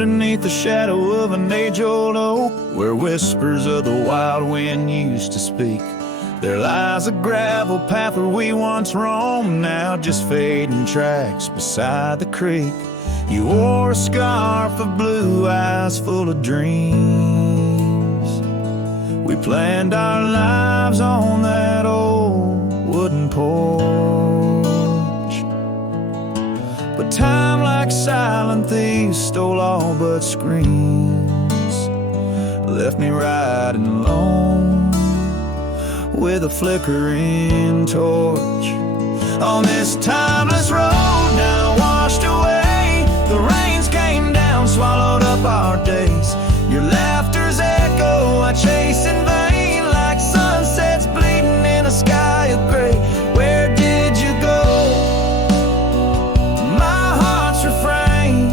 underneath the shadow of an age-old oak, where whispers of the wild wind used to speak. There lies a gravel path where we once roamed, now just fading tracks beside the creek. You wore a scarf of blue eyes full of dreams. We planned our lives on that old wooden porch, but time like silent thieves stole all but screams, left me riding alone with a flickering torch. On this timeless road now washed away, the rains came down, swallowed up our days. Your laughter's echo I chase in vain, like sunsets bleeding in a sky of gray. Where did you go? My heart's refrain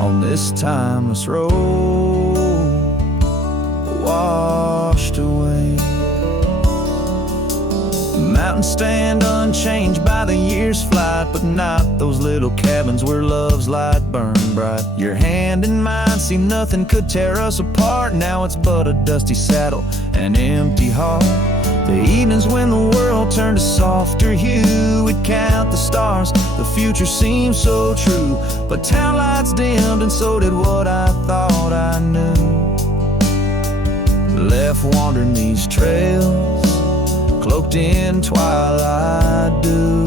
on this timeless road washed away. Mountains stand unchanged by the year's flight, but not those little cabins where love's light burned bright. Your hand in mine, see nothing could tear us apart. Now it's but a dusty saddle, an empty heart. The evenings when the world turned a softer hue, we'd count the stars, the future seemed so true. But town lights dimmed and so did what I thought I knew. Left wandering these trails, cloaked in twilight dew.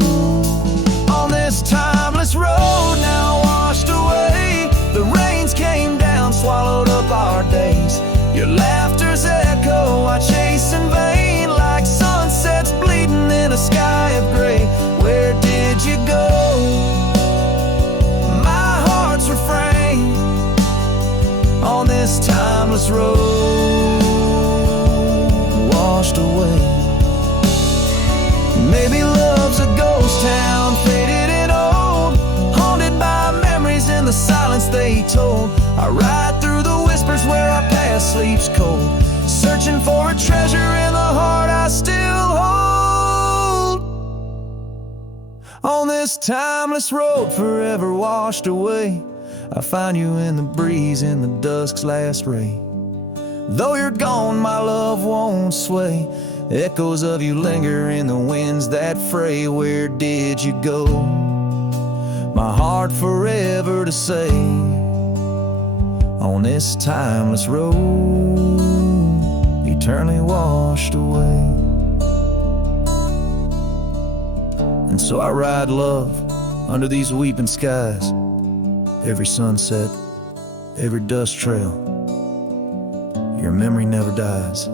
On this timeless road now washed away, the rains came down, swallowed up our days. Your laughter's echo I chase in vain, like sunsets bleeding in a sky of gray. Where did you go? My heart's refrain on this timeless road washed away. Maybe love's a ghost town, faded and old, haunted by memories in the silence they told. I ride through the whispers where our past sleeps cold, searching for a treasure in the heart I still hold. On this timeless road forever washed away, I find you in the breeze in the dusk's last ray. Though you're gone, my love won't sway, echoes of you linger in the winds that fray. Where did you go? My heart forever to say on this timeless road, eternally washed away. And so I ride love under these weeping skies, every sunset, every dust trail, your memory never dies.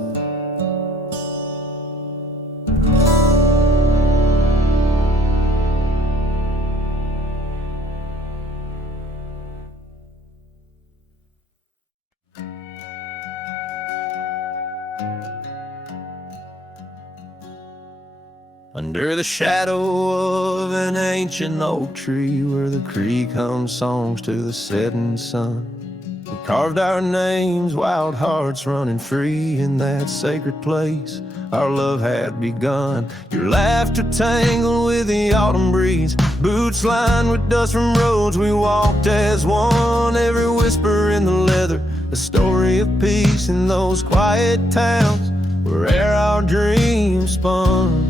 Under the shadow of an ancient oak tree, where the creek hums songs to the setting sun, we carved our names, wild hearts running free in that sacred place our love had begun. Your laughter tangled with the autumn breeze, boots lined with dust from roads we walked as one. Every whisper in the leather, a story of peace in those quiet towns where our dreams spun.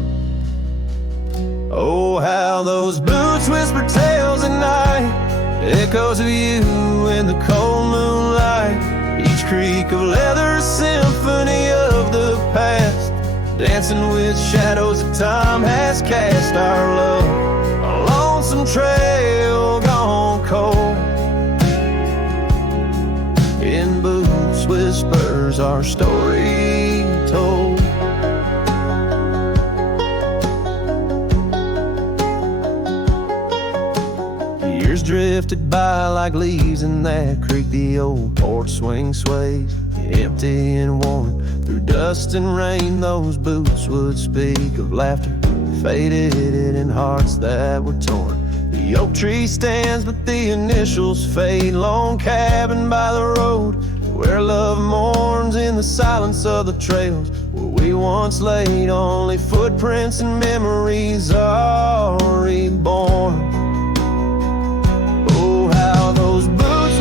Oh, how those boots whisper tales at night, echoes of you in the cold moonlight. Each creak of leather, a symphony of the past, dancing with shadows that time has cast. Our love, a lonesome trail gone cold. In boots whispers our story told. Years drifted by like leaves in that creek. The old porch swing sways, empty and worn. Through dust and rain, those boots would speak of laughter faded in hearts that were torn. The oak tree stands, but the initials fade. Lone cabin by the road, where love mourns in the silence of the trails where we once laid. Only footprints and memories are reborn. Oh, how those boots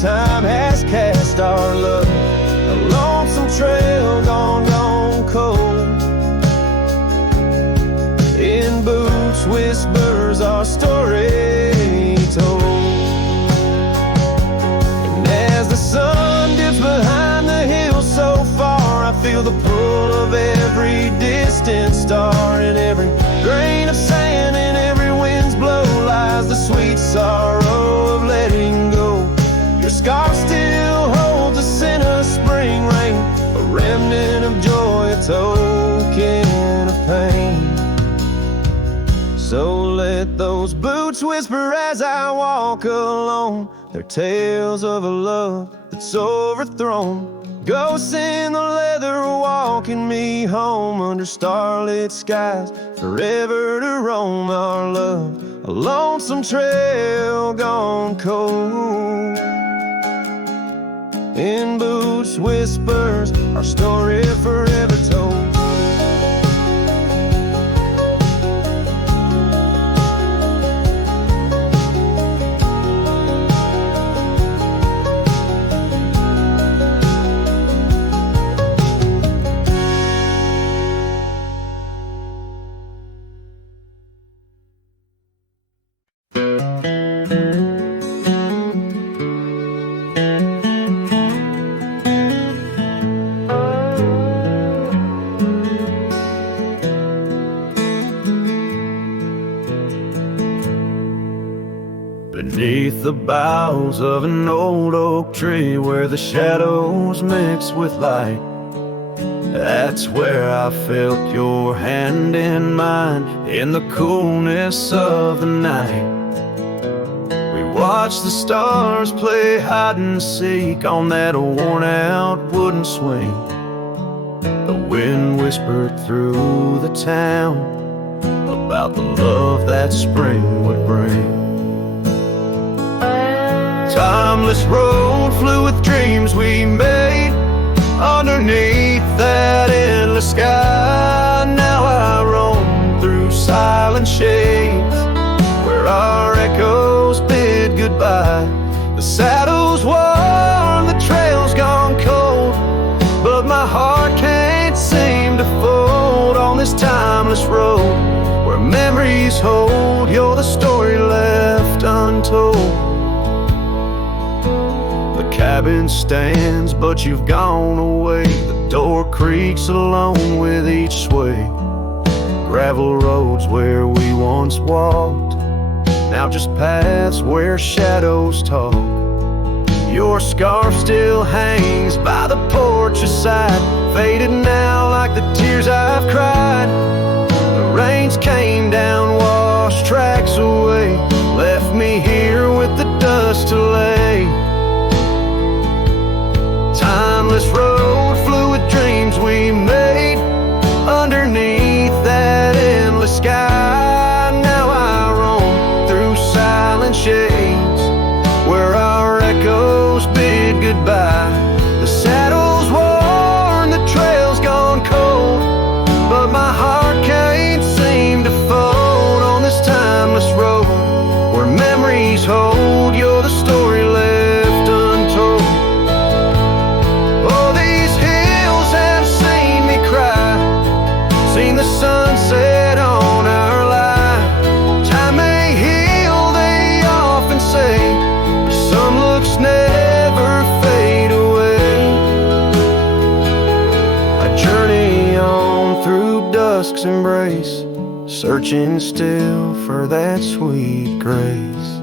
time has cast our love. A lonesome trail gone cold. In boots, whispers, our story told. And as the sun dips behind the hills so far, I feel the pull of every distant star. In every grain of sand, in every wind's blow, lies the sweet sorrow of letting go. Your scarf still holds a scent of spring rain, a remnant of joy, a token of pain. So let those boots whisper as I walk alone, their tales of a love that's overthrown. Ghosts in the leather walking me home, under starlit skies, forever to roam. Our love, a lonesome trail gone cold. In boots, whispers, our story forever told. Beneath the boughs of an old oak tree, where the shadows mix with light, that's where I felt your hand in mine, in the coolness of the night. We watched the stars play hide and seek on that worn out wooden swing. The wind whispered through the town about the love that spring would bring. Timeless road flew with dreams we made underneath that endless sky. Now I roam through silent shades where our echoes bid goodbye. The saddle's worn, the trail's gone cold, but my heart can't seem to fold on this timeless road where memories hold. You're the story left untold. Cabin stands, but you've gone away. The door creaks along with each sway. Gravel roads where we once walked, now just paths where shadows talk. Your scarf still hangs by the porch aside, faded now like the tears I've cried. The rains came down, washed tracks away, left me here with the dust to lay. Timeless road flew with dreams we made underneath that endless sky. Now I roam through silent shades where our echoes bid goodbye. The saddle's worn, the trail's gone cold, but my heart can't seem to fold on this timeless road where memories hold. You're the story left untold. Seen the sunset on our line. Time may heal, they often say. Some looks never fade away. I journey on through dusk's embrace, searching still for that sweet grace.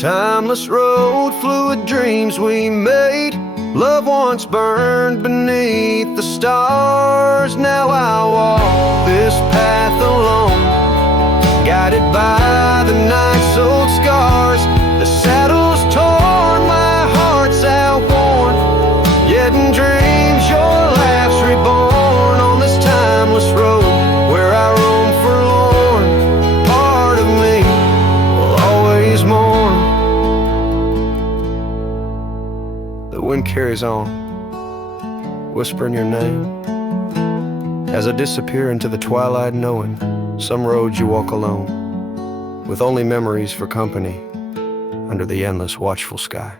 Timeless road flew with dreams we made. Love once burned beneath the stars. Now I walk this path alone, guided by the night's old scars. The saddle's torn, my heart's outworn, yet in dreams your laugh's reborn on this timeless road where I roam forlorn. Part of me will always mourn. The wind carries on, whispering your name as I disappear into the twilight, knowing some roads you walk alone, with only memories for company. under the endless watchful sky.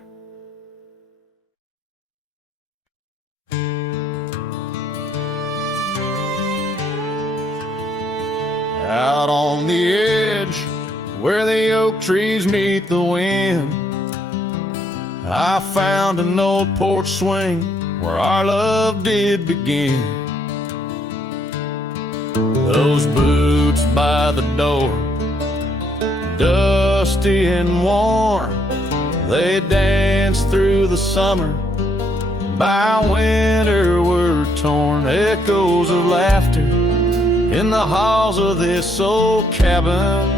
Out on the edge, where the oak trees meet the wind, I found an old porch swing where our love did begin. Those boots by the door, dusty and warm, they danced through the summer, by winter were torn. Echoes of laughter in the halls of this old cabin,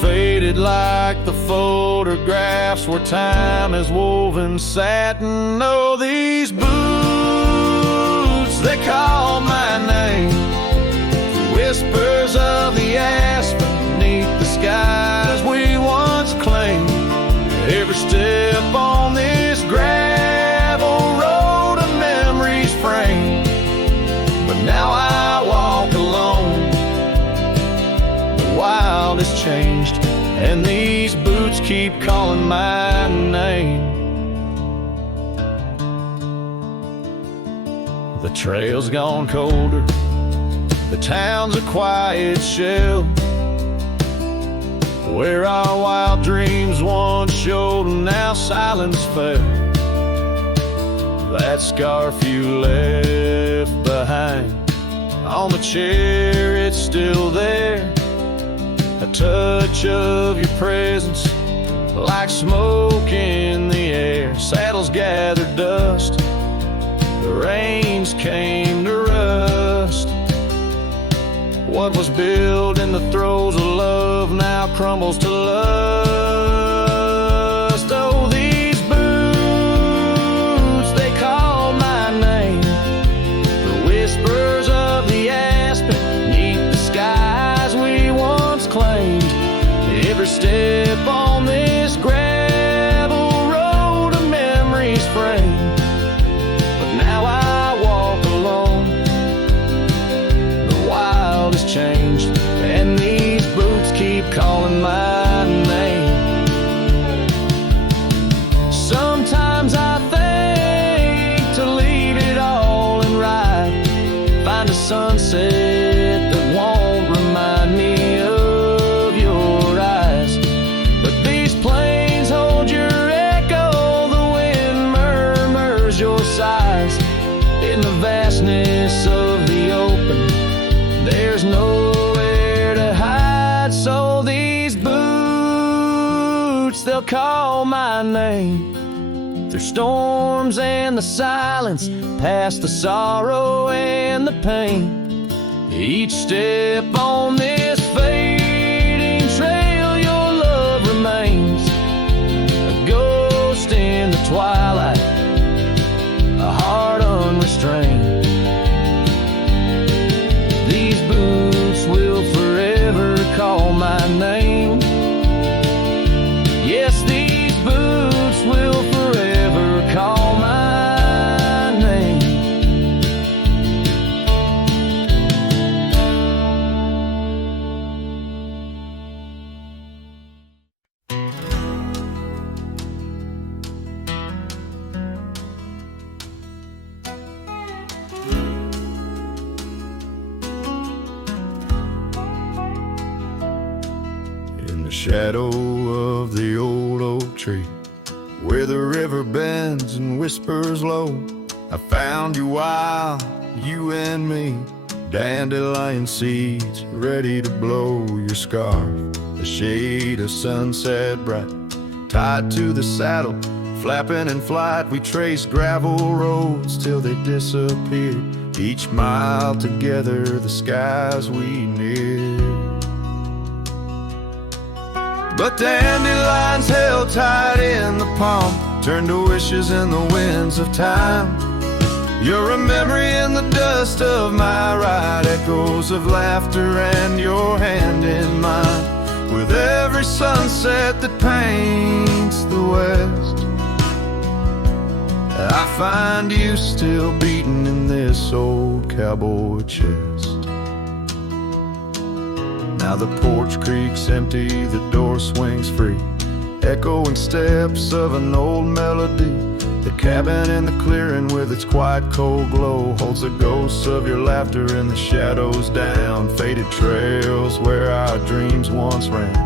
faded like the photographs where time has woven satin. Oh, these boots, they call my name, whispers of the aspen beneath the skies we once claimed. Every step on this gravel road a memory's framed, but now I walk alone. The wild has changed, and these boots keep calling my name. The trail's gone colder, the town's a quiet shell, where our wild dreams once showed and now silence fell. That scarf you left behind on the chair, it's still there. A touch of your presence, like smoke in the air. Saddles gathered dust, the rains came to rust. What was built in the throes of love now crumbles to lust. Oh, these boots, they call my name, the whispers of the aspen beneath the skies we once claimed. Every step on this gravel road a memory's framed, but now I walk alone. The wild has changed, and these boots keep calling my name. Sometimes I think to leave it all and ride, find a sunset that won't remind me of your eyes. But these plains hold your echo, the wind murmurs your sighs. In the vastness of the open, there's nowhere to hide. So these boots, they'll call my name, through storms and the silence, past the sorrow and the pain. Each step on this fading trail, your love remains, a ghost in the twilight, a heart unrestrained. These boots will forever call my name. Yes, these boots will forever call my name. In the shadow of the old oak tree, where the river bends and whispers low, I found you wild, you and me, dandelion seeds ready to blow. Your scarf, a shade of sunset bright, tied to the saddle, flapping in flight. We traced gravel roads till they disappeared, each mile together the skies we neared. But dandelions held tight in the palm turned to wishes in the winds of time. You're a memory in the dust of my ride, echoes of laughter and your hand in mine. With every sunset that paints the west, I find you still beating in this old cowboy chest. Now the porch creaks empty, the door swings free. Echoing steps of an old melody. The cabin in the clearing with its quiet cold glow holds the ghosts of your laughter and the shadows down faded trails where our dreams once ran.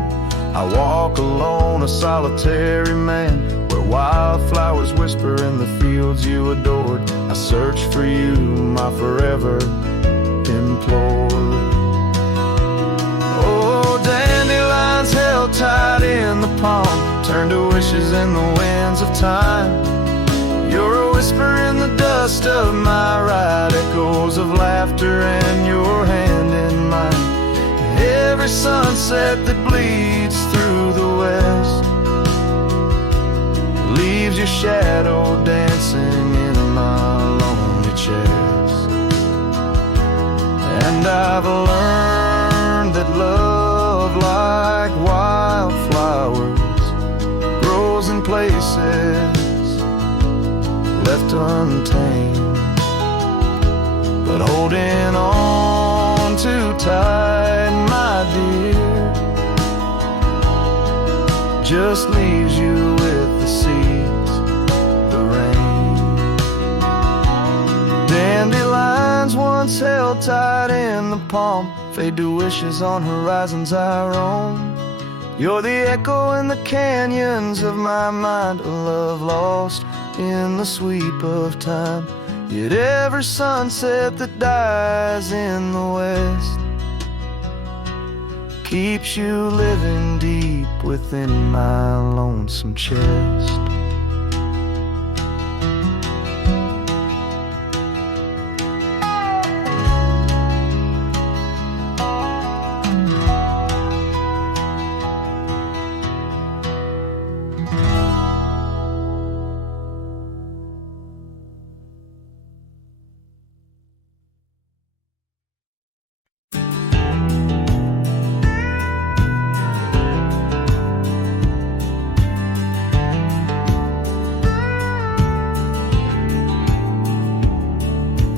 I walk alone, a solitary man, where wildflowers whisper in the fields you adored. I search for you, my forever implored. Oh, dandelions held tight in the palm, turn to wishes in the winds of time. You're a whisper in the dust of my ride, echoes of laughter and your hand in mine. Every sunset that bleeds through the west leaves your shadow dancing in my lonely chest. And I've learned that love, like wildflowers, grows in places left untamed. But holding on too tight, my dear, just leaves you with the seeds, the rain. Dandelions once held tight in the palm fade to wishes on horizons I roam. You're the echo in the canyons of my mind, a love lost in the sweep of time. Yet every sunset that dies in the west keeps you living deep within my lonesome chest.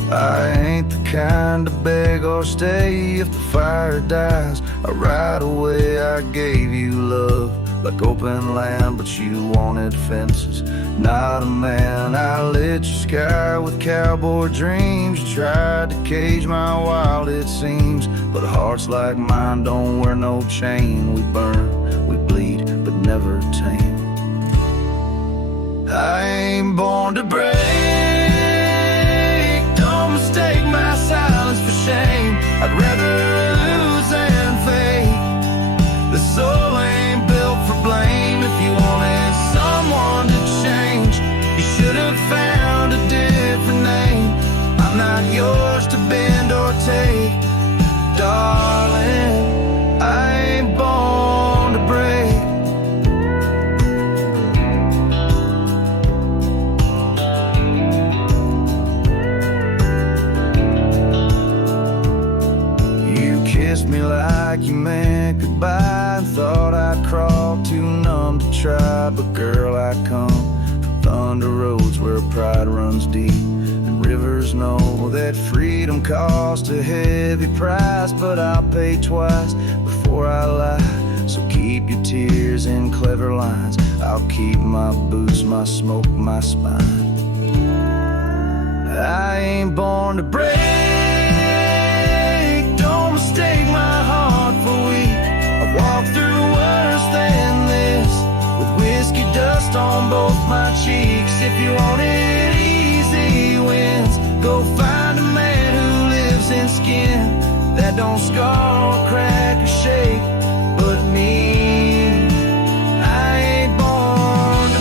I ain't the kind to beg or stay if the fire dies. Right away I gave you love like open land, but you wanted fences. Not a man, I lit your sky with cowboy dreams. You tried to cage my wild, it seems, but hearts like mine don't wear no chain. We burn, we bleed, but never tame. I ain't born to break. Mistake my silence for shame. I'd rather lose than fake. The soul ain't built for blame. If you wanted someone to change, you should have found a different name. I'm not yours to bend or take, darling. I ain't born to break. Me like you meant goodbye and thought I'd crawl too numb to try. But girl, I come from thunder roads where pride runs deep, and rivers know that freedom costs a heavy price. But I'll pay twice before I lie, so keep your tears in clever lines. I'll keep my boots, my smoke, my spine. I ain't born to break. Mistake my heart for weak. I've walked through worse than this, with whiskey dust on both my cheeks. If you wanted easy wins, go find a man who lives in skin that don't scar or crack or shake. But me, I ain't born to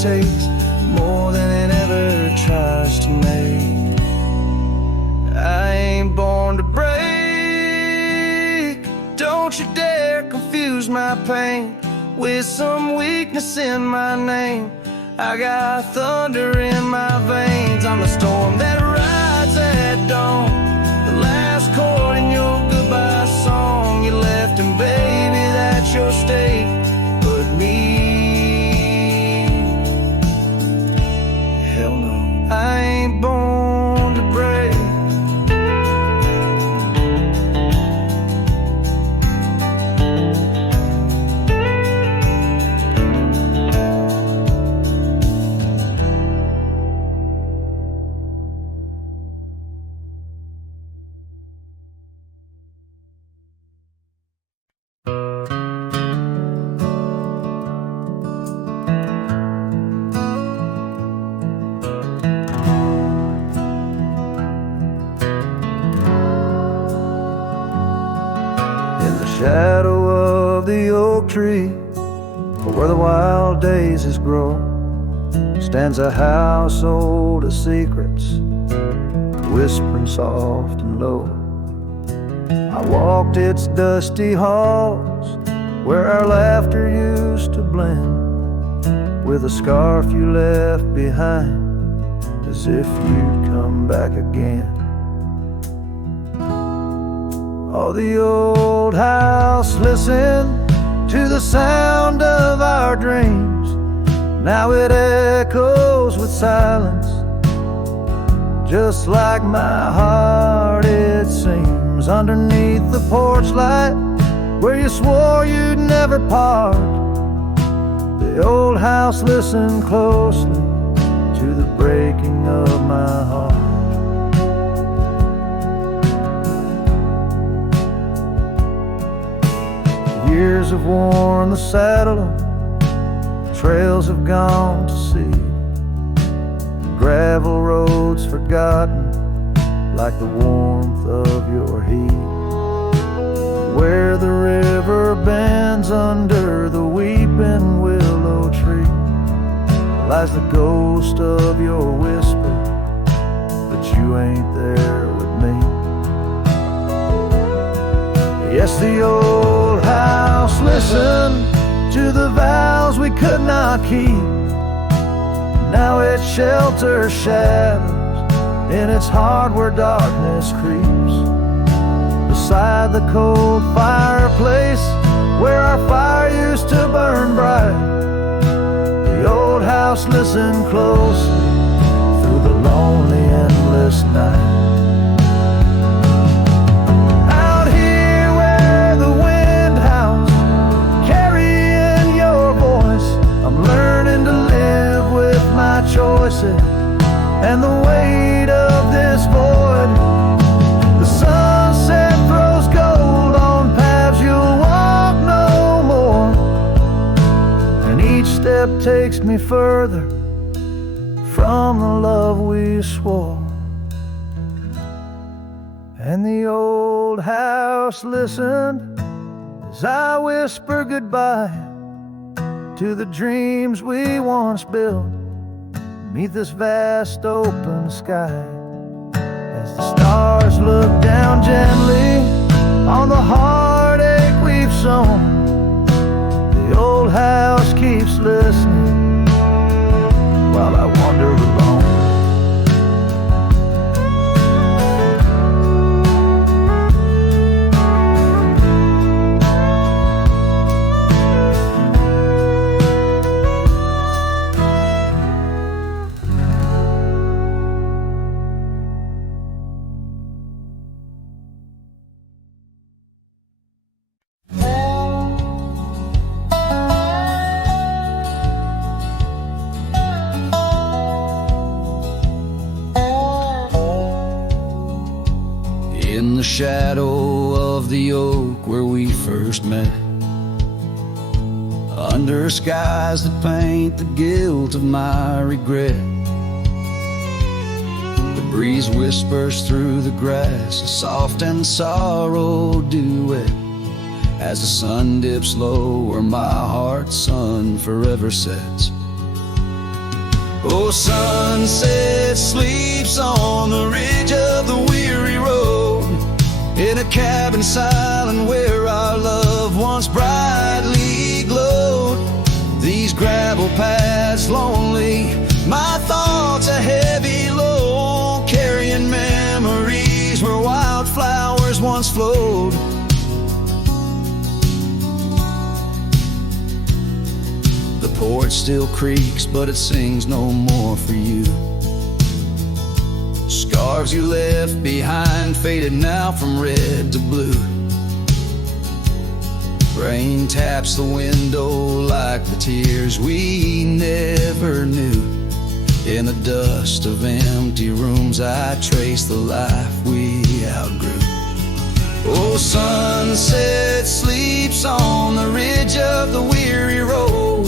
takes more than it ever tries to make. I ain't born to break. Don't you dare confuse my pain with some weakness in my name. I got thunder in my veins. I'm the storm that rides at dawn, the last chord in your goodbye song. You left, and baby, that's your state. But me, hell no, I ain't born to break. Shadow of the oak tree, where the wild daisies grow, stands a house old of secrets, whispering soft and low. I walked its dusty halls, where our laughter used to blend with a scarf you left behind, as if you'd come back again. Oh, the old house listened to the sound of our dreams. Now it echoes with silence, just like my heart it seems. Underneath the porch light, where you swore you'd never part, the old house listened closely to the breaking of my heart. Years have worn the saddle, trails have gone to seed, gravel roads forgotten like the warmth of your heat. Where the river bends under the weeping willow tree lies the ghost of your whisper, but you ain't there with me. Yes, the old house listened to the vows we could not keep. Now it shelters shadows in its heart where darkness creeps. Beside the cold fireplace where our fire used to burn bright, the old house listened closely through the lonely endless night. Choices and the weight of this void. The sunset throws gold on paths you'll walk no more, and each step takes me further from the love we swore. And the old house listened as I whisper goodbye to the dreams we once built beneath this vast open sky. As the stars look down gently on the heartache we've sown, the old house keeps listening while I wander alone. In the shadow of the oak where we first met, under skies that paint the guilt of my regret, the breeze whispers through the grass a soft and sorrow duet, as the sun dips low where my heart's sun forever sets. Oh, sunset sleeps on the ridge of the weary road, in a cabin silent where our love once brightly glowed. These gravel paths lonely, my thoughts a heavy load, carrying memories rivers once flowed. The porch still creaks, but it sings no more for you. Scarves you left behind, faded now from red to blue. Rain taps the window like the tears we never knew. In the dust of empty rooms I trace the life we outgrew. Oh, sunset sleeps on the ridge of the weary road,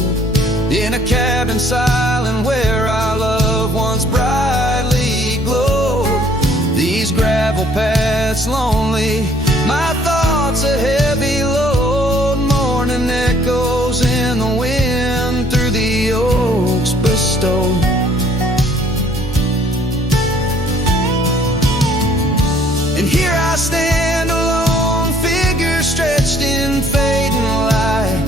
in a cabin silent where our love once brightly glowed. These gravel paths lonely, my thoughts a heavy load. Morning echoes in the wind through the oaks bestowed. And here I stand, a lone figure stretched in fading light,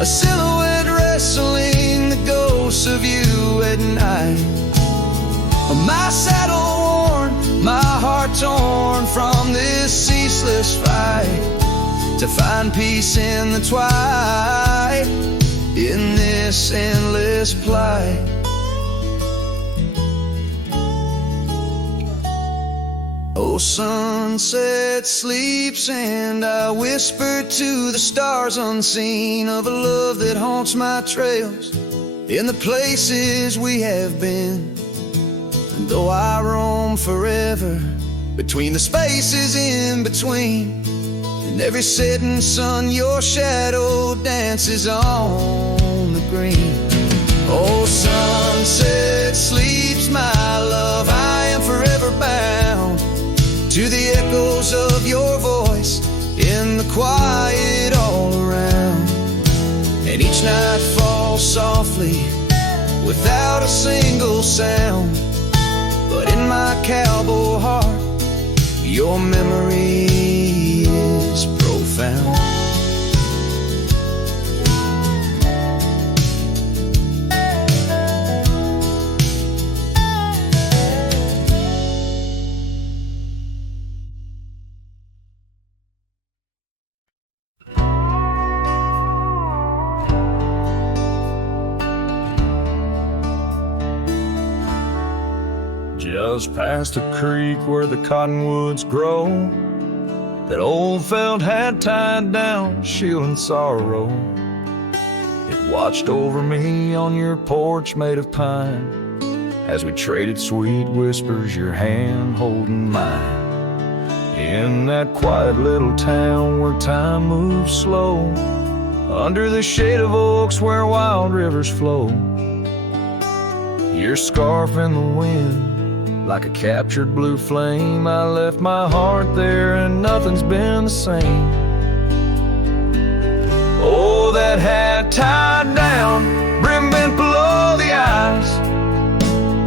a silhouette wrestling the ghosts of you at night. My saddle worn, my heart torn from this ceaseless fight, to find peace in the twilight, in this endless plight. Oh, sunset sleeps and I whisper to the stars unseen of a love that haunts my trails in the places we have been. And though I roam forever between the spaces in between, in every setting sun your shadow dances on the green. Oh, sunset sleeps, my love, I am forever bound to the echoes of your voice in the quiet all around. And each night falls softly without a single sound, but in my cowboy heart your memory is profound. Just past a creek where the cottonwoods grow, that old felt had tied down, shielding sorrow. It watched over me on your porch made of pine, as we traded sweet whispers, your hand holding mine. In that quiet little town where time moves slow, under the shade of oaks where wild rivers flow, your scarf in the wind like a captured blue flame. I left my heart there and nothing's been the same. Oh, that hat tied down, brim bent below the eyes,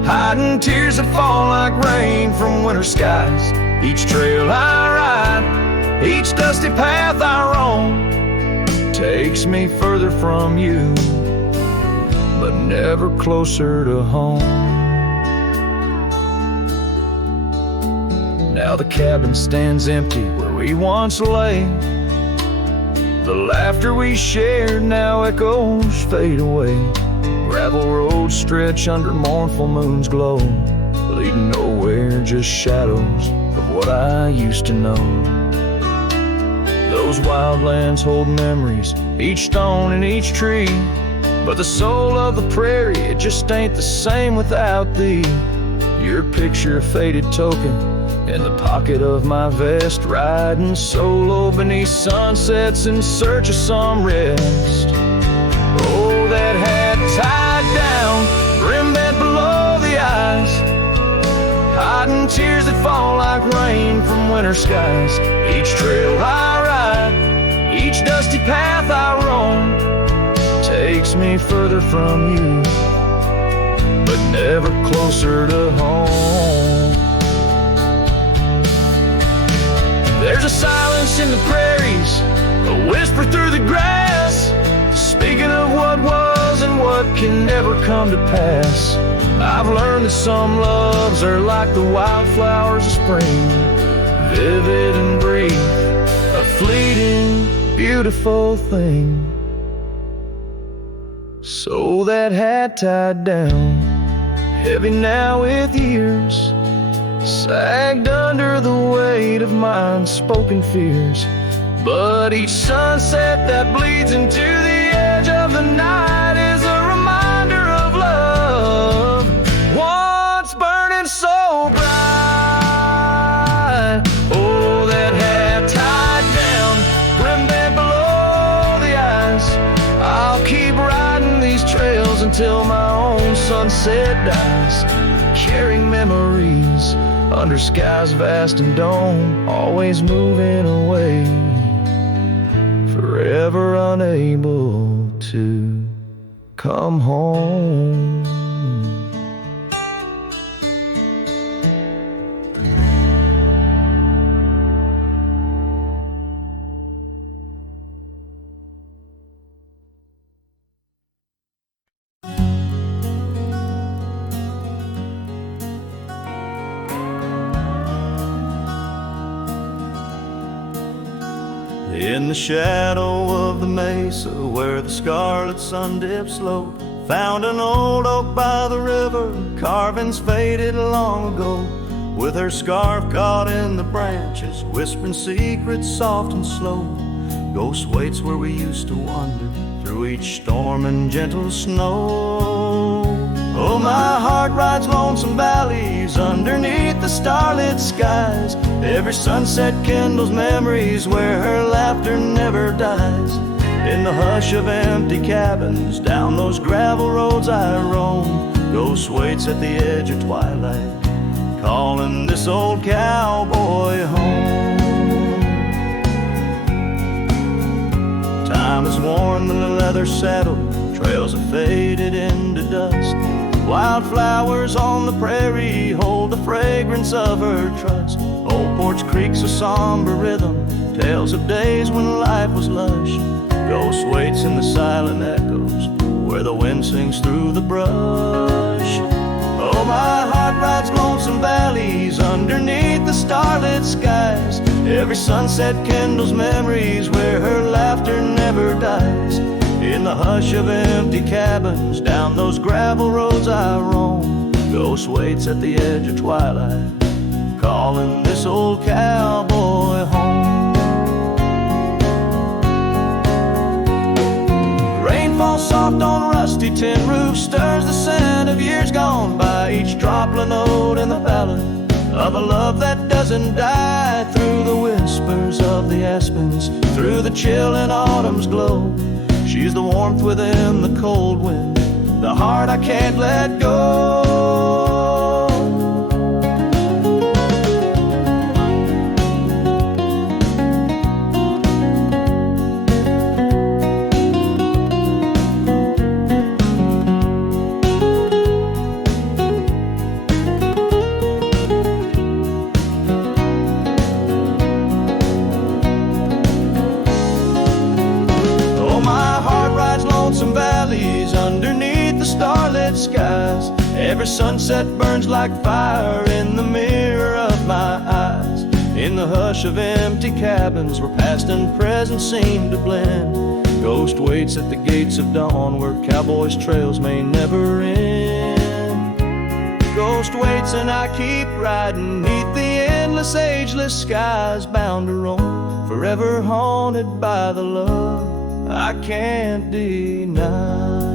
hiding tears that fall like rain from winter skies. Each trail I ride, each dusty path I roam, takes me further from you, but never closer to home. Now the cabin stands empty where we once lay. The laughter we shared now echoes fade away. Gravel roads stretch under mournful moon's glow, leading nowhere, just shadows of what I used to know. Those wildlands hold memories, each stone and each tree, but the soul of the prairie, it just ain't the same without thee. Your picture, a faded token in the pocket of my vest, riding solo beneath sunsets in search of some rest. Oh, that hat tied down, brim bent below the eyes, hiding tears that fall like rain from winter skies. Each trail I ride, each dusty path I roam, takes me further from you, but never closer to home. There's a silence in the prairies, a whisper through the grass, speaking of what was and what can never come to pass. I've learned that some loves are like the wildflowers of spring, vivid and brief, a fleeting, beautiful thing. So that hat tied down, heavy now with years, sagged under the weight of my unspoken fears. But each sunset that bleeds into the edge of the night is a reminder of love, once burning so bright. Oh, that hat tied down, brim bent below the ice. I'll keep riding these trails until my own sunset dies, carrying memories under skies vast and dome, always moving away, forever unable to come home. In the shadow of the mesa where the scarlet sun dips low, found an old oak by the river, carvings faded long ago. With her scarf caught in the branches, whispering secrets soft and slow. Ghost waits where we used to wander through each storm and gentle snow. Oh, my heart rides lonesome valleys underneath the starlit skies. Every sunset kindles memories where her laughter never dies. In the hush of empty cabins, down those gravel roads I roam, ghost waits at the edge of twilight, calling this old cowboy home. Time has worn the leather saddle, trails have faded into dust. Wildflowers on the prairie hold the fragrance of her trust. Old Porch Creek's a somber rhythm, tales of days when life was lush. Ghost waits in the silent echoes where the wind sings through the brush. Oh, my heart rides lonesome valleys underneath the starlit skies. Every sunset kindles memories where her laughter never dies. In the hush of empty cabins, down those gravel roads I roam, ghost waits at the edge of twilight, calling this old cowboy home. Rain falls soft on rusty tin roofs, stirs the scent of years gone by. Each droplet note in the ballad of a love that doesn't die. Through the whispers of the aspens, through the chill in autumn's glow, she's the warmth within the cold wind, the heart I can't let go. Some valleys underneath the starlit skies. Every sunset burns like fire in the mirror of my eyes. In the hush of empty cabins where past and present seem to blend, ghost waits at the gates of dawn where cowboys' trails may never end. Ghost waits and I keep riding neath the endless ageless skies, bound to roam, forever haunted by the love I can't deny.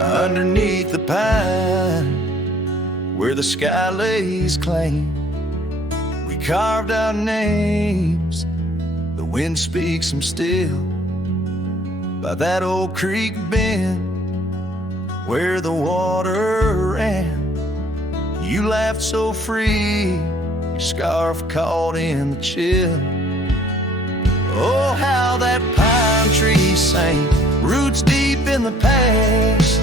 Underneath the pine, where the sky lays claim, we carved our names. The wind speaks them still by that old creek bend where the water ran. You laughed so free, your scarf caught in the chill. Oh, how that pine pine trees sing, roots deep in the past,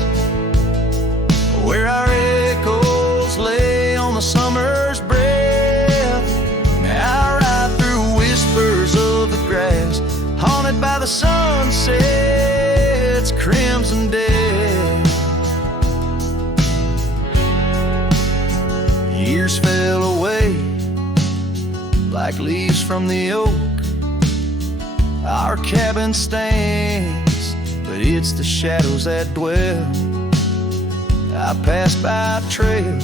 where our echoes lay on the summer's breath. I ride through whispers of the grass, haunted by the sunset's crimson death. Years fell away like leaves from the oak. Our cabin stands, but it's the shadows that dwell. I pass by trails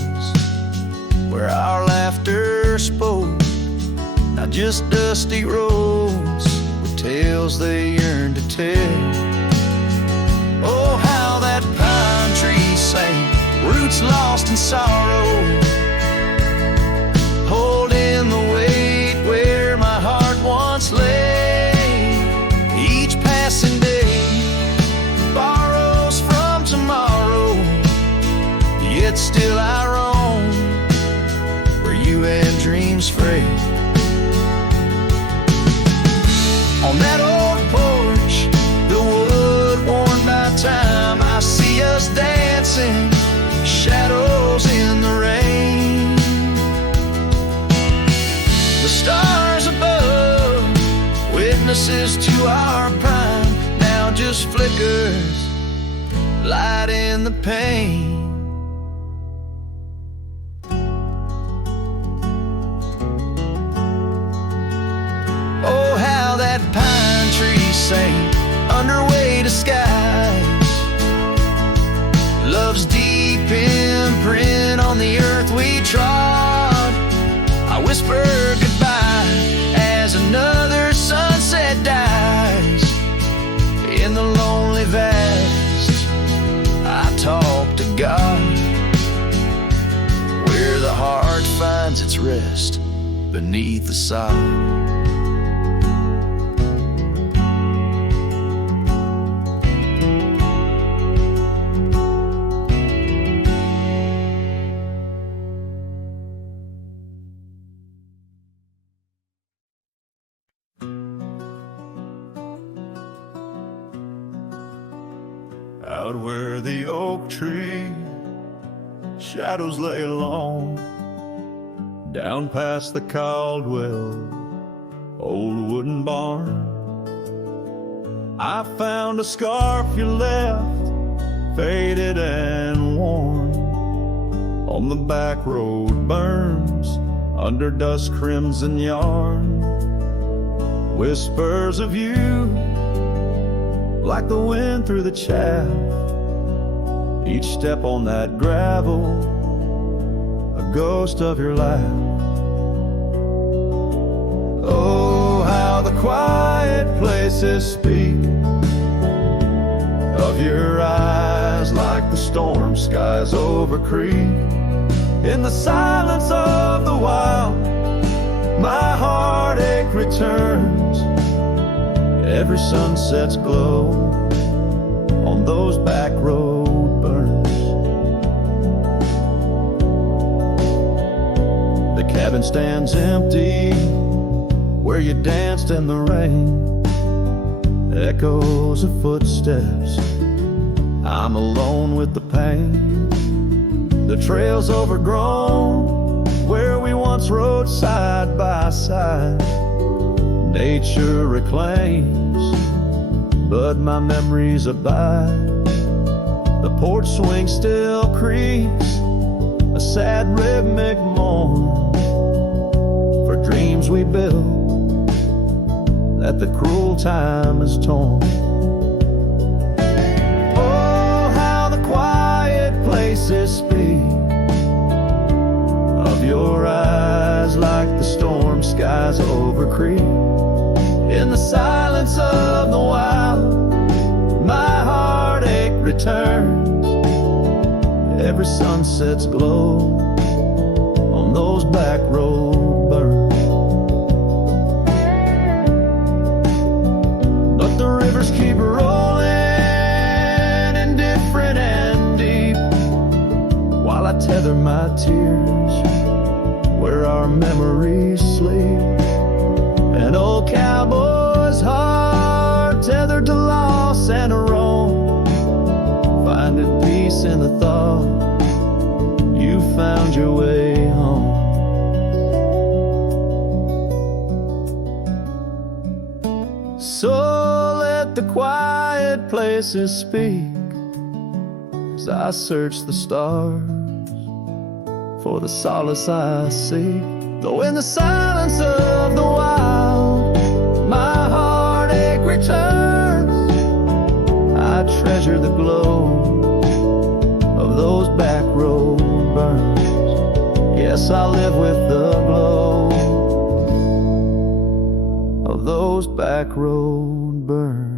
where our laughter spoke, not just dusty roads with tales they yearn to tell. Oh, how that pine tree sang, roots lost in sorrow, holding the weight where my heart once lay. Each passing day borrows from tomorrow, yet still I roam where you and dreams fray. On that old porch, the wood worn by time, I see us dancing, shadows in the rain. The stars above, witnesses to our prime, now just flickers, light in the pain. Oh, how that pine tree sang under weight of skies, love's deep imprint on the earth we trod. I whisper goodbye as another sunset dies. In the lonely vast, I talk to God, where the heart finds its rest beneath the sod. Out where the oak tree shadows lay long, down past the Caldwell old wooden barn, I found a scarf you left, faded and worn. On the back road burns under dust crimson yarn, whispers of you like the wind through the chaff. Each step on that gravel, a ghost of your laugh. Oh, how the quiet places speak of your eyes, like the storm skies over creek. In the silence of the wild, my heartache returns. Every sunset's glow on those back road burns. The cabin stands empty where you danced in the rain. Echoes of footsteps, I'm alone with the pain. The trail's overgrown where we once rode side by side. Nature reclaims, but my memories abide. The porch swing still creaks, a sad rhythmic mourn for dreams we built that the cruel time has torn. Oh, how the quiet places speak of your eyes, like the storm skies over creek. In the silence of the wild, my heartache returns. Every sunset's glow on those back road burns. But the rivers keep rolling, indifferent and deep, while I tether my tears where our memories sleep. An old cowboy's heart tethered to find your way home. So let the quiet places speak as I search the stars for the solace I seek. Though in the silence of the wild my heartache returns, I treasure the glow of those back road burns. Yes, I live with the glow of those back road burns.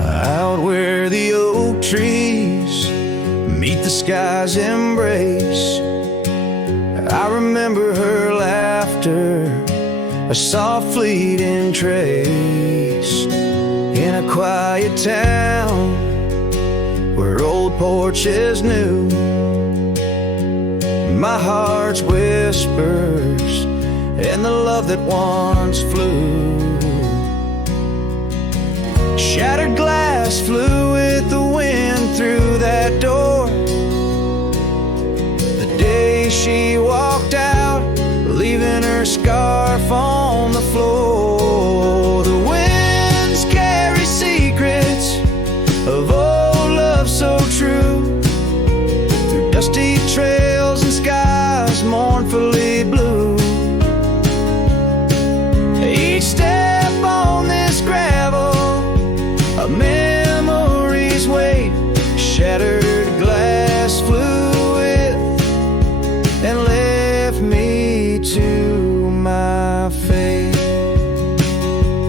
Out where the oak trees meet the sky's embrace, I remember her laughter, a soft fleeting trace. In a quiet town where old porches new, my heart's whispers and the love that once flew. Shattered glass flew with the wind through that door the day she walked out, leaving her scarf on the floor. The winds carry secrets of old love so true, through dusty trails and skies mournfully blue. Each step on this gravel, a memory's weight, shattered glass flew with and left me to my fate.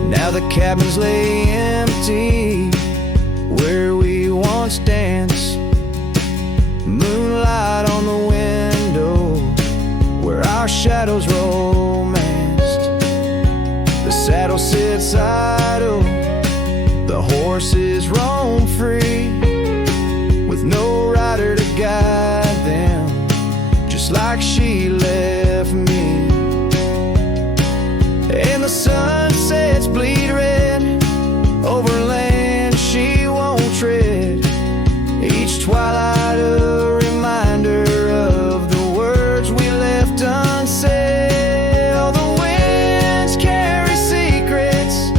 Now the cabins lay empty where we once danced, moonlight on the window where our shadows romanced. The saddle sits idle, the horses roam free, with no rider to guide them, just like she left me. And the sunsets bleed red over land she won't tread, each twilight a reminder of the words we left unsaid. The winds carry secrets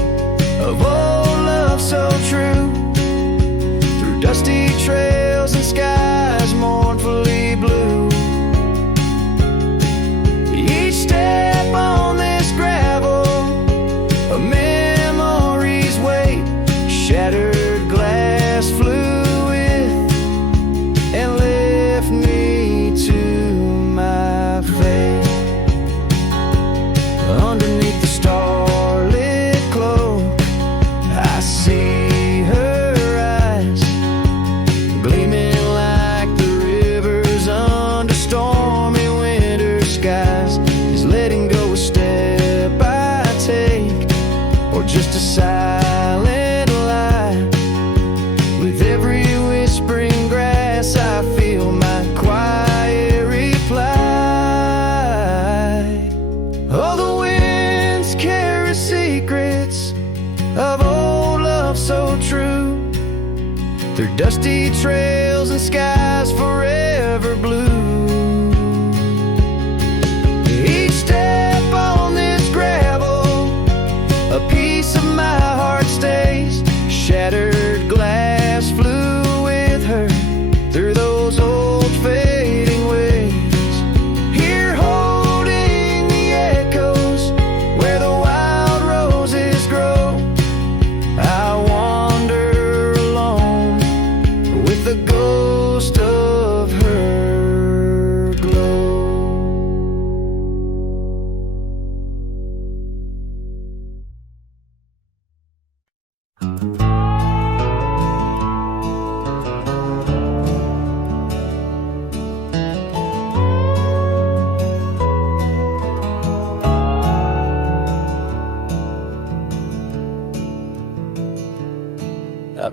of old so true, through dusty trails and skies mournfully blue. Each step on this gravel,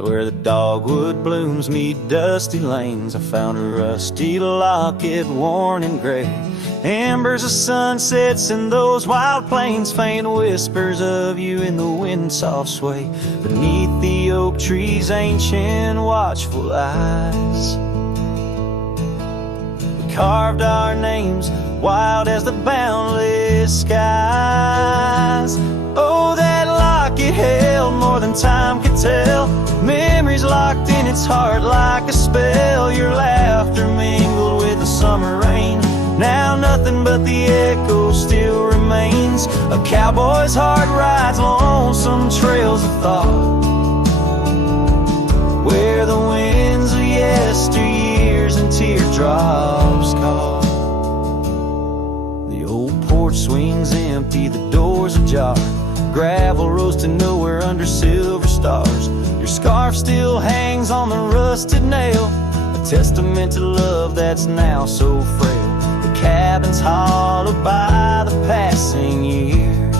Out where the dogwood blooms meet dusty lanes, I found a rusty locket worn and gray. Embers of sunsets in those wild plains, faint whispers of you in the wind's soft sway. Beneath the oak tree's ancient watchful eyes, we carved our names wild as the boundless skies. Oh, that locket held more than time could tell, memories locked in its heart like a spell. Your laughter mingled with the summer rain, now nothing but the echo still remains. A cowboy's heart rides lonesome trails of thought, where the winds of yesteryears and teardrops caught. The old porch swings empty, the doors ajar, gravel rose to nowhere under silver stars. Your scarf still hangs on the rusted nail, a testament to love that's now so frail. Cabins hollowed by the passing years,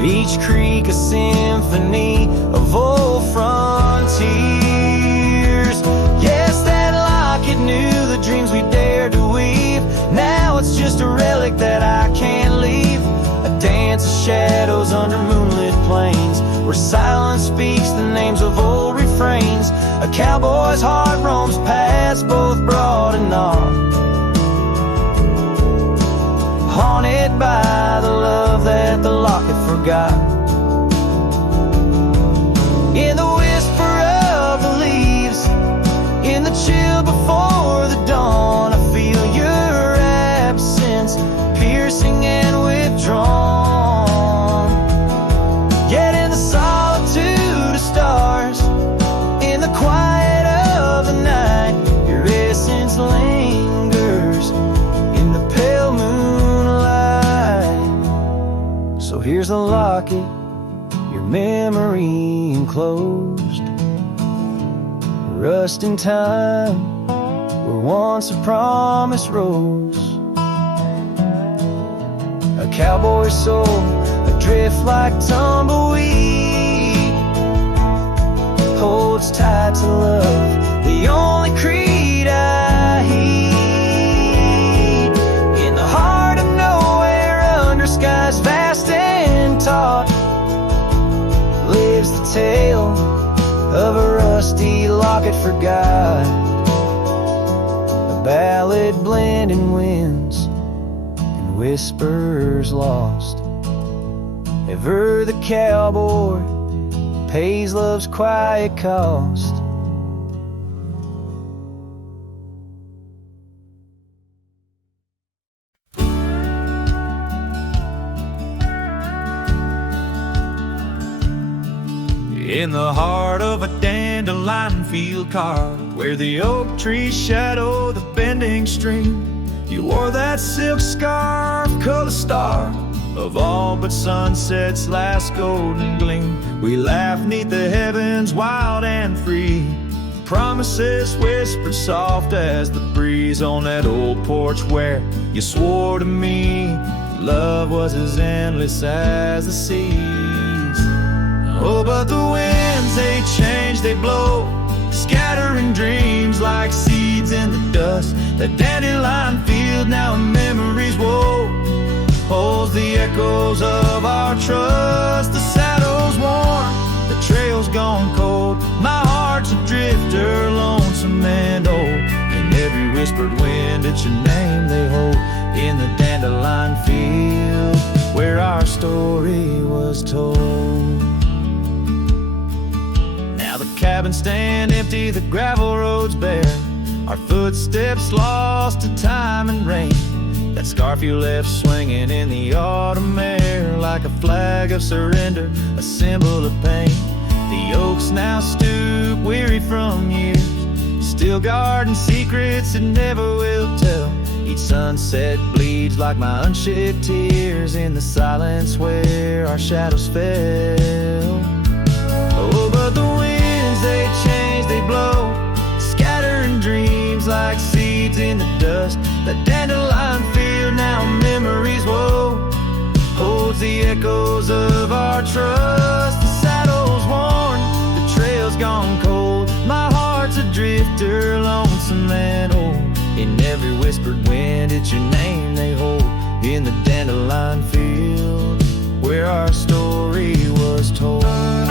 each creek a symphony of old frontiers. Yes, that locket knew the dreams we dared to weave, now it's just a relic that I can't leave. A dance of shadows under moonlit plains, where silence speaks the names of old refrains. A cowboy's heart roams paths both broad and narrow, haunted by the love that the locket forgot. In the whisper of the leaves, in the chill before the dawn, I feel your absence, piercing and withdrawn. Yet in the solitude of stars, in the quiet of the night, your essence lingers in the pale moonlight. So here's the locket, your memory enclosed, rust in time where once a promise rose. A cowboy's soul adrift like tumbleweed, holds tight to love, the only creed I heed. In the heart of nowhere, under skies vast and taut, lives the tale of a rusty locket forgot, a ballad blending winds and whispers lost. Ever the cowboy pays love's quiet cost. In the heart of a dandelion field carved, where the oak trees shadow the bending stream, you wore that silk scarf, color star of all but sunset's last golden gleam. We laughed neath the heavens wild and free, promises whispered soft as the breeze on that old porch where you swore to me love was as endless as the seas. Oh, but the winds, they change, they blow, scattering dreams like seeds in the dust. The dandelion field now in memory's woe holds the echoes of our trust. The saddle's worn, the trail's gone cold, my heart's a drifter, lonesome and old. In every whispered wind, it's your name they hold in the dandelion field where our story was told. Now the cabins stand empty, the gravel roads bare, our footsteps lost to time and rain. That scarf you left swinging in the autumn air like a flag of surrender, a symbol of pain. The oaks now stoop, weary from years, still guarding secrets that never will tell. Each sunset bleeds like my unshed tears in the silence where our shadows fell. Oh, but the winds, they change, they blow, scattering dreams like seeds in the dust. The dandelion field now memories holds the echoes of our trust. The saddle's worn, laughter, lonesome and old. In every whispered wind, it's your name they hold. In the dandelion field where our story was told. And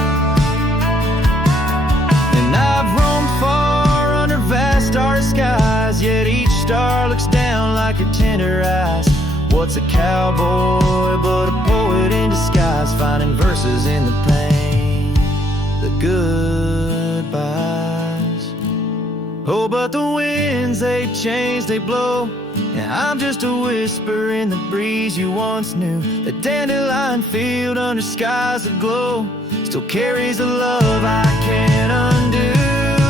I've roamed far under vast starry skies, yet each star looks down like your tender eyes. What's a cowboy but a poet in disguise, finding verses in the pain, the goodbyes. Oh, but the winds, they change, they blow, and I'm just a whisper in the breeze you once knew. The dandelion field under skies aglow still carries a love I can't undo.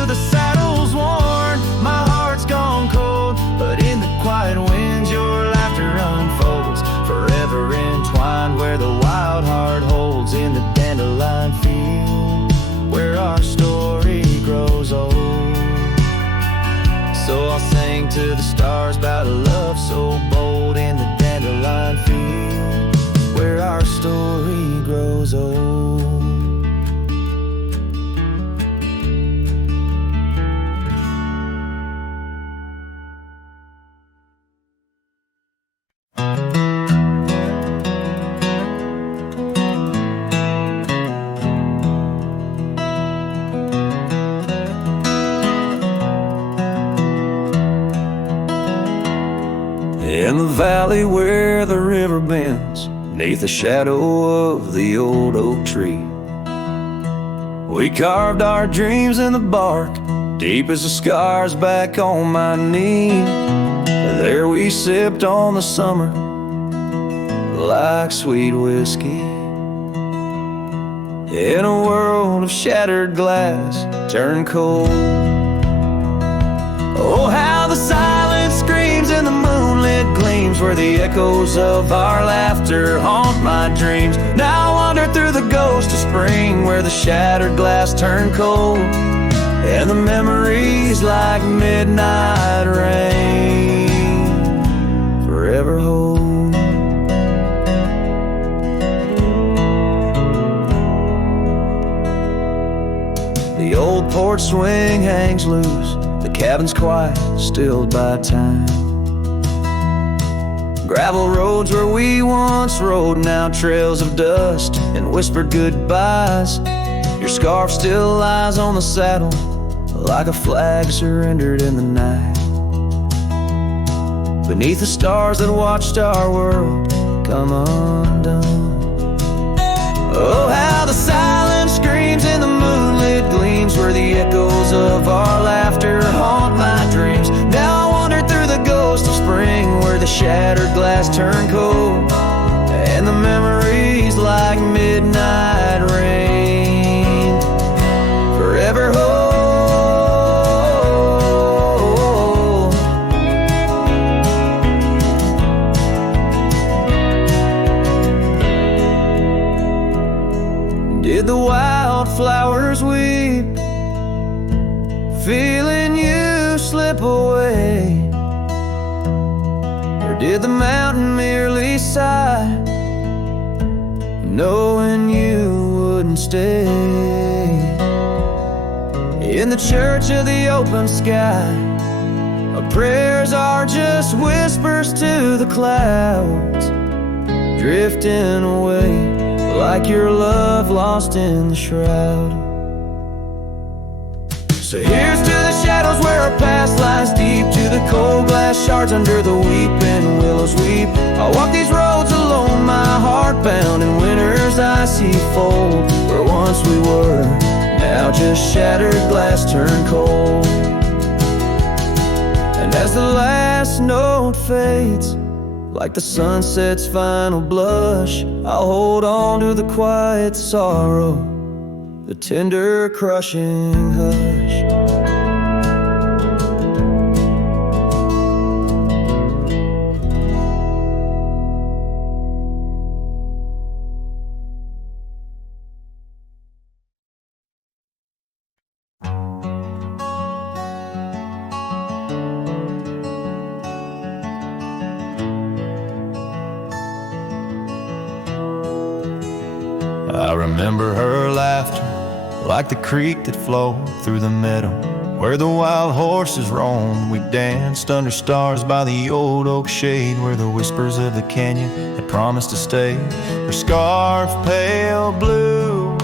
The saddle's worn, my heart's gone cold, but in the quiet winds your laughter unfolds, forever entwined where the wild heart holds. In the dandelion field where our story grows old. So I'll sing to the stars about a love so bold. In the dandelion field where our story grows old. In the valley where the river bends, neath the shadow of the old oak tree, we carved our dreams in the bark, deep as the scars back on my knee. There we sipped on the summer like sweet whiskey. In a world of shattered glass turned cold. Oh, how the silence screams and the moonlit gleams, where the echoes of our laughter haunt my dreams. Now I wander through the ghost of spring, where the shattered glass turned cold, and the memories like midnight rain forever hold. The old porch swing hangs loose, the cabin's quiet, stilled by time. Gravel roads where we once rode, now trails of dust and whispered goodbyes. Your scarf still lies on the saddle like a flag surrendered in the night, beneath the stars that watched our world come undone. Oh, how the silence screams and the moonlit gleams, where the echoes of our laughter haunt my dreams. Now I wander through the ghost of spring, where the shattered glass turned cold, and the memories like midnight rain forever hold. Did the wildflowers weep, feeling you slip away? Or did the mountain merely sigh, knowing you wouldn't stay? In the church of the open sky, our prayers are just whispers to the clouds, drifting away like your love lost in the shroud. So here's to the shadows where our past lies deep, to the cold glass shards under the weeping willows weep. I walk these roads alone, my heart bound in winter's icy fold, where once we were, now just shattered glass turned cold. And as the last note fades, like the sunset's final blush, I'll hold on to the quiet sorrow, the tender crushing hush. I remember her laughter like the creek that flowed through the meadow where the wild horses roam. We danced under stars by the old oak shade, where the whispers of the canyon had promised to stay. Her scarf pale blue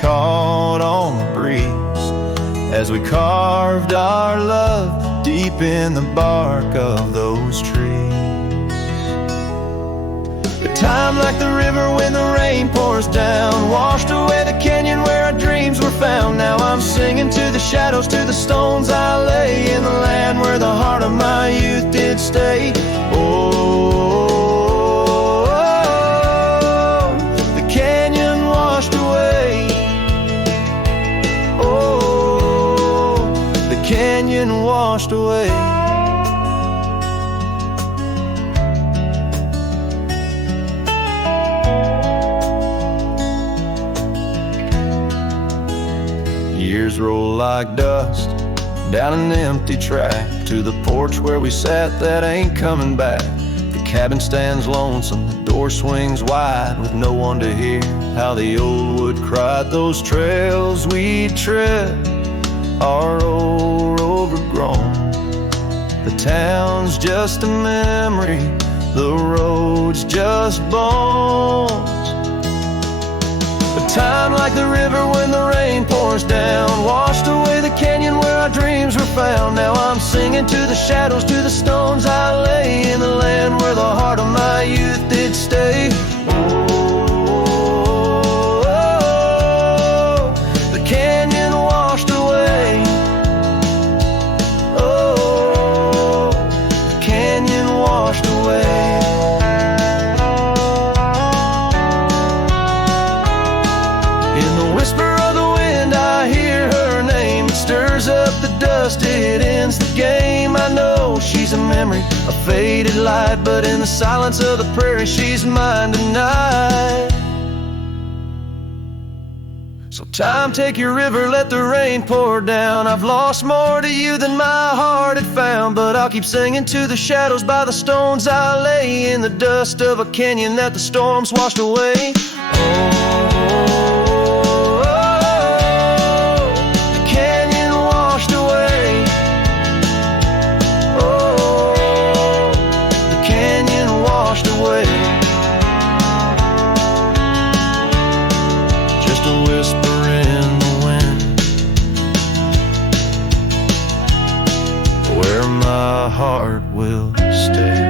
caught on the breeze as we carved our love deep in the bark of those trees. A time like the river when the rain pours down, washed away the canyon where our dreams were found. Now I'm singing to the shadows, to the stones I lay, in the land where the heart of my youth did stay. Oh, the canyon washed away. Oh, the canyon washed away. Years roll like dust down an empty track to the porch where we sat that ain't coming back. The cabin stands lonesome, the door swings wide with no one to hear how the old wood cried. Those trails we tread are old, overgrown. The town's just a memory, the road's just bones. A time like the river when the rain pours down, washed away the canyon where our dreams were found. Now I'm singing to the shadows, to the stones I lay, in the land where the heart of my youth did stay. Oh, the canyon washed away. Oh, the canyon washed away. Up the dust, it ends the game. I know she's a memory, a faded light, but in the silence of the prairie, she's mine tonight. So time, take your river, let the rain pour down. I've lost more to you than my heart had found, but I'll keep singing to the shadows by the stones I lay, in the dust of a canyon that the storms washed away. Just a whisper in the wind, where my heart will stay.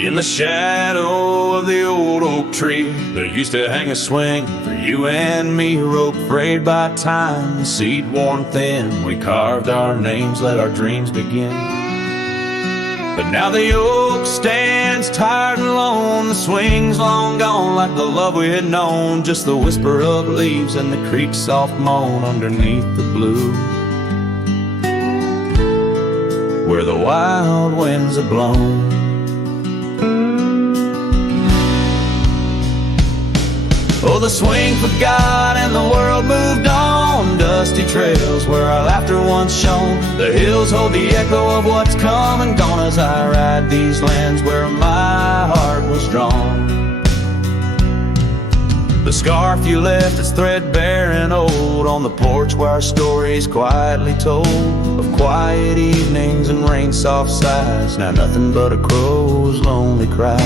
In the shadow of the old oak tree, there used to hang a swing for you and me, a rope frayed by time, the seed worn thin. We carved our names, let our dreams begin. But now the oak stands tired and alone, the swing's long gone like the love we had known, just the whisper of leaves and the creek's soft moan underneath the blue, where the wild winds have blown. Oh, the swing forgot and the world moved on, dusty trails where our laughter once shone. The hills hold the echo of what's come and gone as I ride these lands where my heart was drawn. The scarf you left is threadbare and old on the porch where our stories quietly told, of quiet evenings and rain-soft sighs, now nothing but a crow's lonely cry.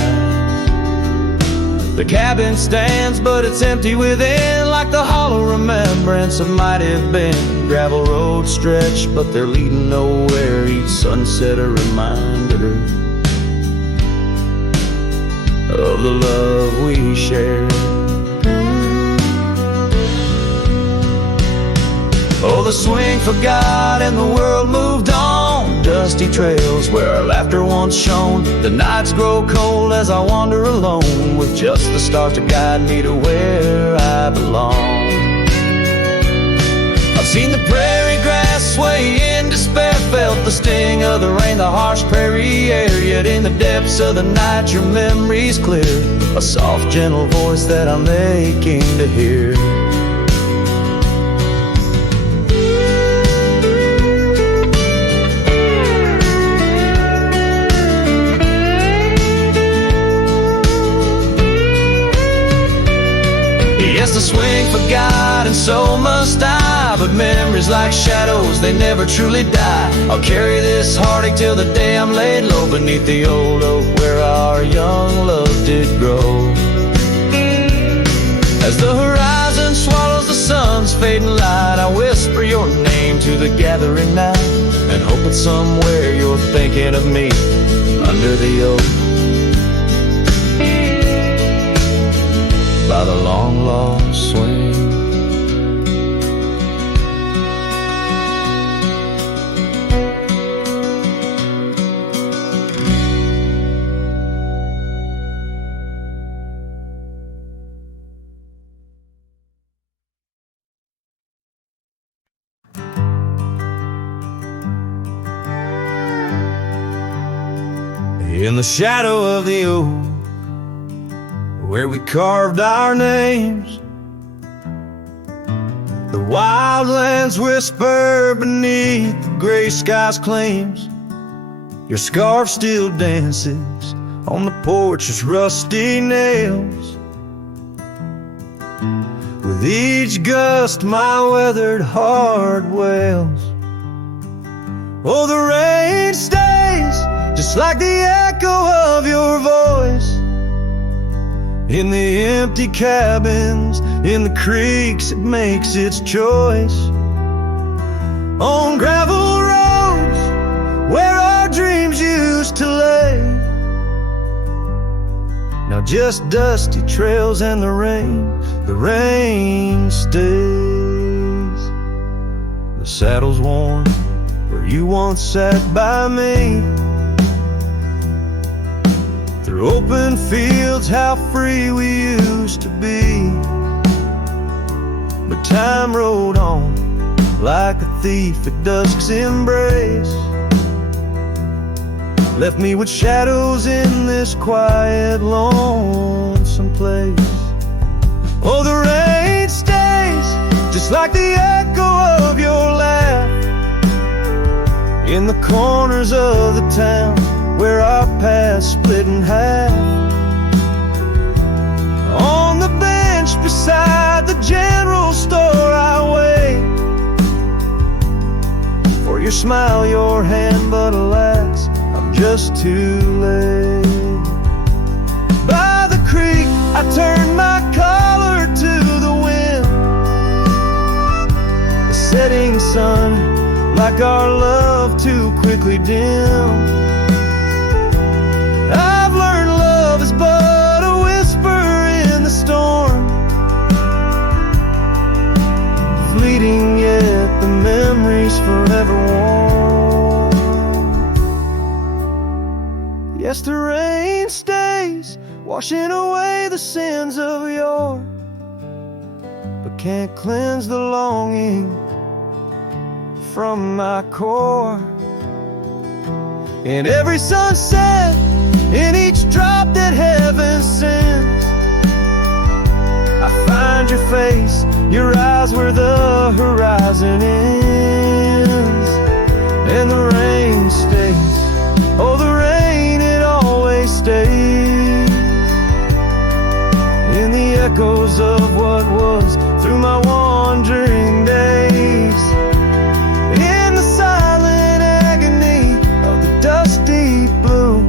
The cabin stands, but it's empty within, like the hollow remembrance of might have been. Gravel roads stretch, but they're leading nowhere, each sunset a reminder of the love we shared. Oh, the swing forgot and the world moved on, dusty trails where our laughter once shone. The nights grow cold as I wander alone, with just the stars to guide me to where I belong. I've seen the prairie grass last sway in despair, felt the sting of the rain, the harsh prairie air. Yet in the depths of the night your memory's clear, a soft gentle voice that I'm aching to hear. Yes, the swing for God and so must I, but memories like shadows, they never truly die. I'll carry this heartache till the day I'm laid low beneath the old oak where our young love did grow. As the horizon swallows the sun's fading light, I whisper your name to the gathering night, and hope that somewhere you're thinking of me under the oak by the long lost swing. In the shadow of the oak where we carved our names, the wildlands whisper beneath the gray sky's claims. Your scarf still dances on the porch's rusty nails. With each gust my weathered heart wails. Oh, the rain stays just like the echo of your voice in the empty cabins, in the creeks it makes its choice. On gravel roads where our dreams used to lay, now just dusty trails and the rain stays. The saddle's worn where you once sat by me. Through open fields, how free we used to be. But time rode on like a thief at dusk's embrace, left me with shadows in this quiet, lonesome place. Oh, the rain stays just like the echo of your laugh in the corners of the town where our paths split in half. On the bench beside the general store I wait for your smile, your hand, but alas, I'm just too late. By the creek I turned my collar to the wind, the setting sun like our love too quickly dim. I've learned love is but a whisper in the storm, fleeting yet the memories forever warm. Yes, the rain stays, washing away the sins of yore, but can't cleanse the longing from my core. In every sunset, in each drop that heaven sends, I find your face, your eyes where the horizon ends. And the rain stays, oh the rain, it always stays, in the echoes of what was through my wandering days. In the silent agony of the dusty blue,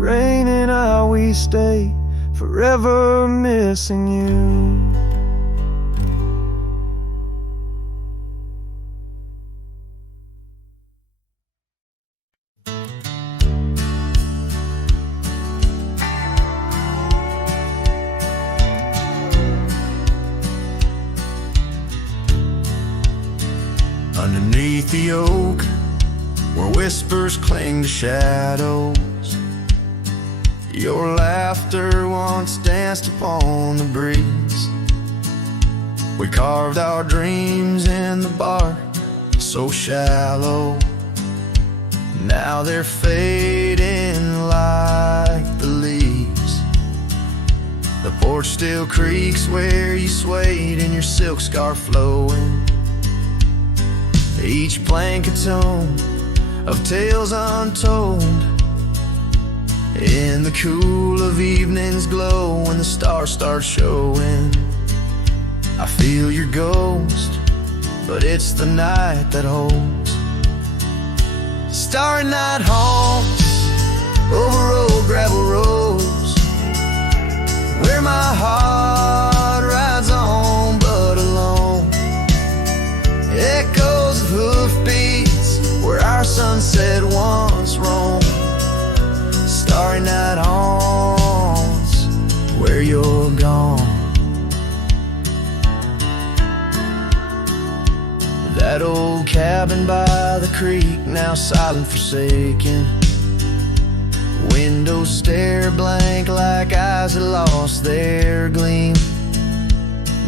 rain and I, we stay forever missing you. Underneath the oak where whispers cling to shadows, your laughter once danced upon the breeze. We carved our dreams in the bark, so shallow. Now they're fading like the leaves. The porch still creaks where you swayed in your silk scarf flowing. Each plank a tone of tales untold. In the cool of evening's glow, when the stars start showing, I feel your ghost, but it's the night that holds. Starry night haunts over old gravel roads, where my heart rides on but alone. Echoes of hoofbeats where our sunset once roamed. Starry night haunts where you're gone. That old cabin by the creek, now silent, forsaken. Windows stare blank like eyes that lost their gleam.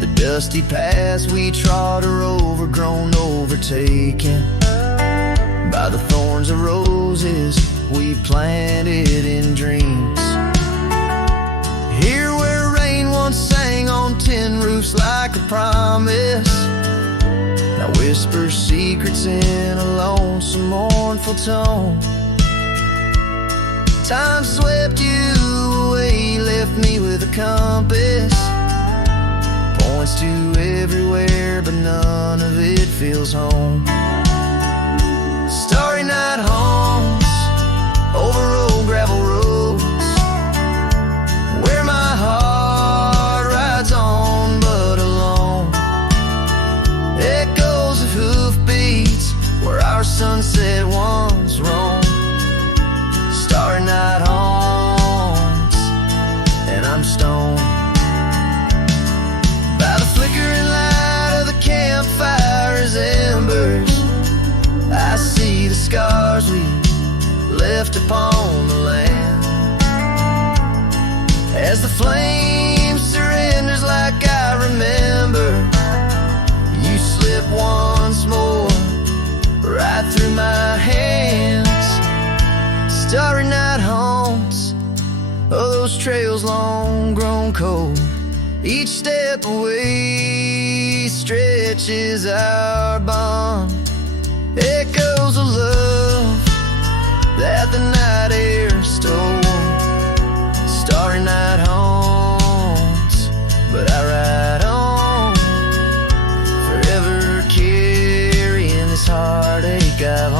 The dusty paths we trod are overgrown, overtaken by the thorns of roses we planted in dreams. Here where rain once sang on tin roofs like a promise, now whispers secrets in a lonesome, mournful tone. Time swept you away, left me with a compass. Points to everywhere, but none of it feels home. Starry night haunts over old gravel roads, where my heart rides on but alone. Echoes of hoofbeats where our sunset once roamed. Starry night haunts, and I'm stoned by the flickering light of the campfire's embers. I see the scars we left upon the land, as the flame surrenders like I remember. You slip once more right through my hands. Starry night haunts, oh, those trails long grown cold. Each step away stretches our bond. Echoes of love that the night air stole. Starry night haunts, but I ride on, forever carrying this heartache I've